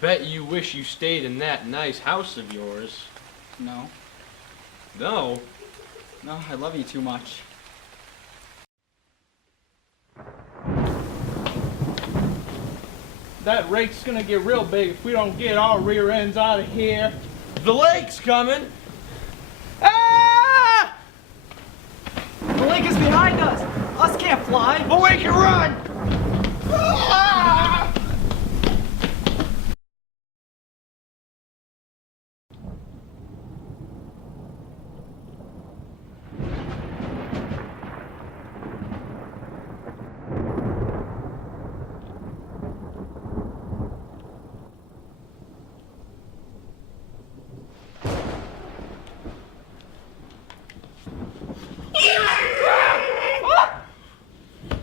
Bet you wish you stayed in that nice house of yours. No. No? No, I love you too much. That rake's gonna get real big if we don't get our rear ends out of here. The lake's coming! Ah! The lake is behind us! Us can't fly! But we can run! Ah!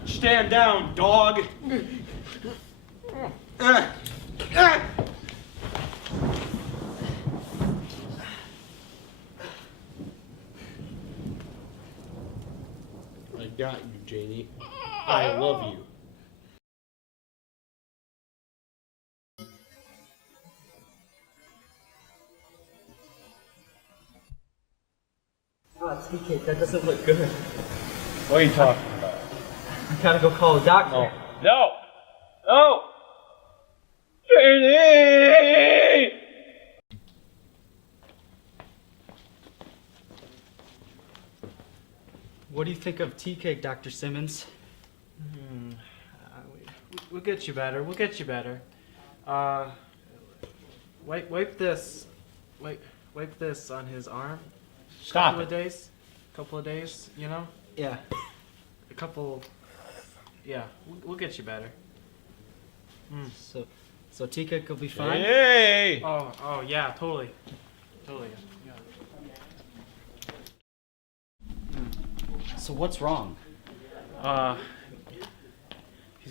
Stand down, dog! I got you, Janie. I love you. Oh, TK, that doesn't look good. What are you talking about? I gotta go call a doctor. No! No! Janie! What do you think of tea cake, Dr. Simmons? We'll get you better. We'll get you better. Wipe this. Wipe this on his arm. Stop Couple it. of days. Couple of days. You know. Yeah. A couple. Yeah. We'll get you better. So tea cake will be fine? Hey! Oh yeah. Totally. Totally. Yeah. So what's wrong?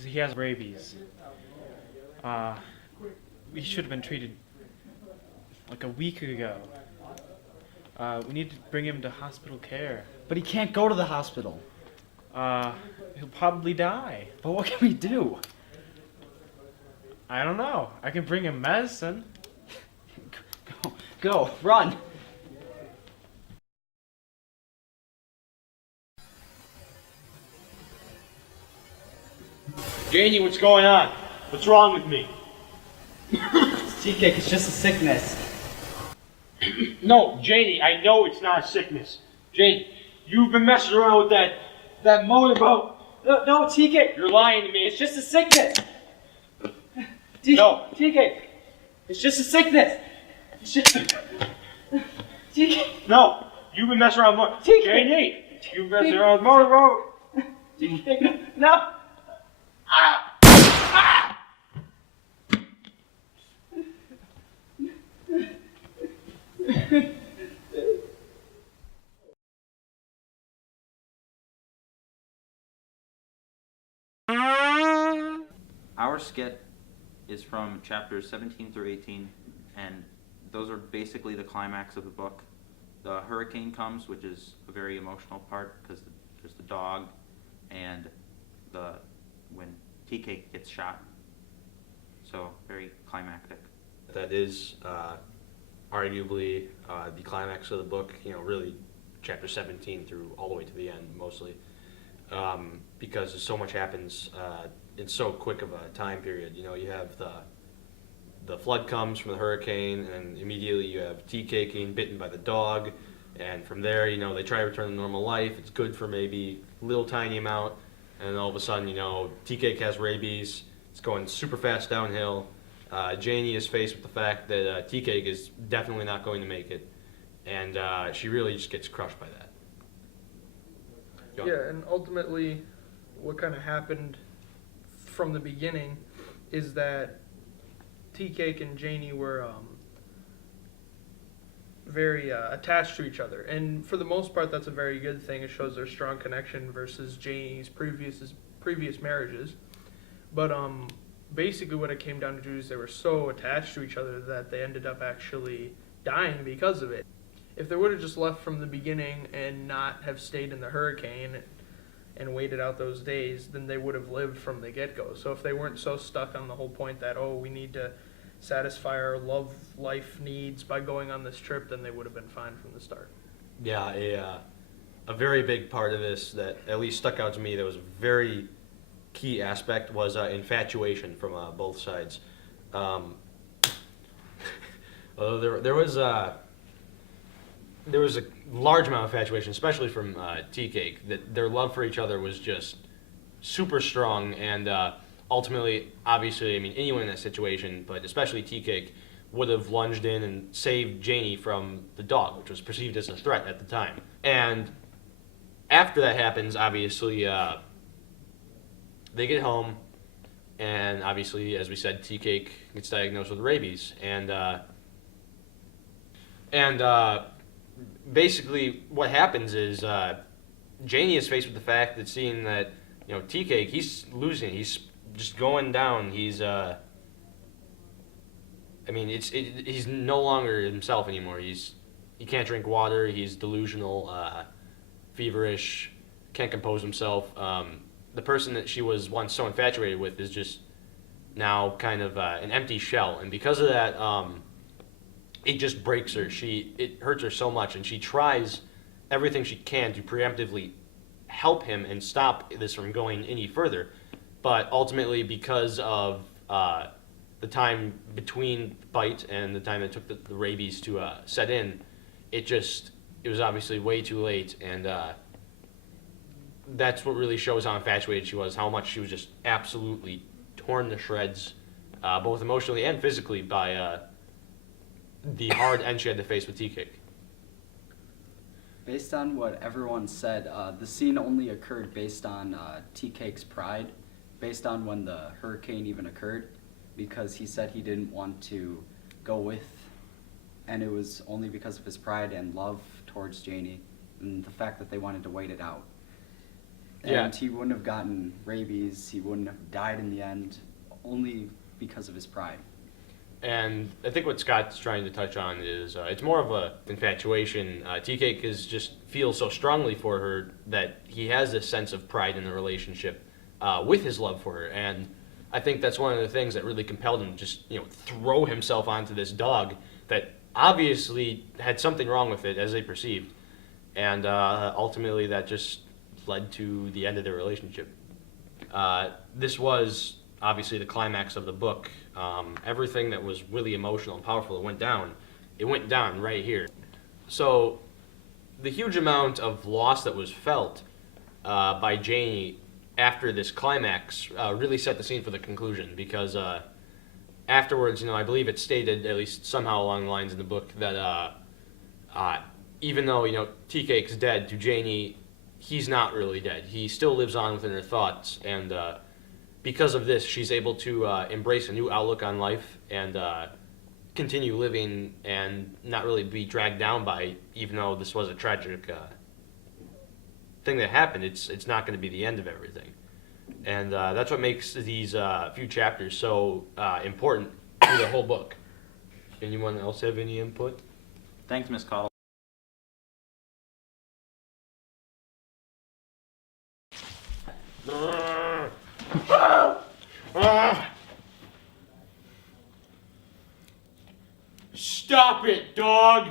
He has rabies. We should have been treated like a week ago. We need to bring him to hospital care. But he can't go to the hospital. He'll probably die. But what can we do? I don't know. I can bring him medicine. Go, run! Janie, what's going on? What's wrong with me? Tea cake, it's just a sickness. No, Janie, I know it's not a sickness. Janie, you've been messing around with that motorboat. No, tea cake, You're lying to me. it's just a sickness. No. Tea cake, it's just a sickness. It's just... Tea cake. No, you've been messing around with TK. Janie, you've been messing around with motorboat. Tea cake, no. Our skit is from chapters 17 through 18, and those are basically the climax of the book. The hurricane comes, which is a very emotional part because there's the dog and when TK gets shot. So very climactic. That is arguably the climax of the book, you know, really chapter 17 through all the way to the end, mostly. Because so much happens in so quick of a time period. You know, you have the flood comes from the hurricane, and immediately you have TK getting bitten by the dog, and from there, you know, they try to return to normal life. It's good for maybe a little tiny amount, and all of a sudden, you know, TK has rabies. It's going super fast downhill. Janie is faced with the fact that TK is definitely not going to make it, and she really just gets crushed by that. Go on. Yeah, and ultimately, what kind of happened from the beginning is that Tea-Cake and Janie were very attached to each other, and for the most part, that's a very good thing. It shows their strong connection versus Janie's previous marriages. But basically, what it came down to is they were so attached to each other that they ended up actually dying because of it. If they would have just left from the beginning and not have stayed in the hurricane and waited out those days, then they would have lived from the get-go. So if they weren't so stuck on the whole point that, oh, we need to satisfy our love life needs by going on this trip, then they would have been fine from the start. Yeah, a very big part of this that at least stuck out to me that was a very key aspect was infatuation from both sides. Although there was a large amount of infatuation, especially from Tea Cake, that their love for each other was just super strong, and ultimately, obviously, I mean, anyone in that situation, but especially Tea Cake, would have lunged in and saved Janie from the dog, which was perceived as a threat at the time. And after that happens, obviously, they get home, and obviously, as we said, Tea Cake gets diagnosed with rabies, and basically, what happens is Janie is faced with the fact that seeing that Tea Cake, he's losing, he's just going down. He's he's no longer himself anymore. He can't drink water. He's delusional, feverish, can't compose himself. The person that she was once so infatuated with is just now kind of an empty shell, and because of that, it just breaks her. It hurts her so much, and she tries everything she can to preemptively help him and stop this from going any further. But ultimately, because of the time between the bite and the time it took the rabies to set in, it was obviously way too late, and that's what really shows how infatuated she was, how much she was just absolutely torn to shreds, both emotionally and physically, by the hard end she had to face with Tea Cake. Based on what everyone said, the scene only occurred based on Tea Cake's pride, based on when the hurricane even occurred, because he said he didn't want to go with, and it was only because of his pride and love towards Janie, and the fact that they wanted to wait it out. Yeah. And he wouldn't have gotten rabies, he wouldn't have died in the end, only because of his pride. And I think what Scott's trying to touch on is it's more of a infatuation. Tea Cake just feels so strongly for her that he has this sense of pride in the relationship with his love for her. And I think that's one of the things that really compelled him to just throw himself onto this dog that obviously had something wrong with it, as they perceived. And ultimately that just led to the end of their relationship. This was obviously the climax of the book. Everything that was really emotional and powerful it went down right here. So the huge amount of loss that was felt by Janie after this climax really set the scene for the conclusion, because afterwards, I believe it stated, at least somehow along the lines in the book, that even though Tea Cake's dead, to Janie, he's not really dead. He still lives on within her thoughts, and because of this, she's able to embrace a new outlook on life and continue living and not really be dragged down by, even though this was a tragic thing that happened, it's not going to be the end of everything. And that's what makes these few chapters so important to the whole book. Anyone else have any input? Thanks, Miss Cottle. Stop it, dog!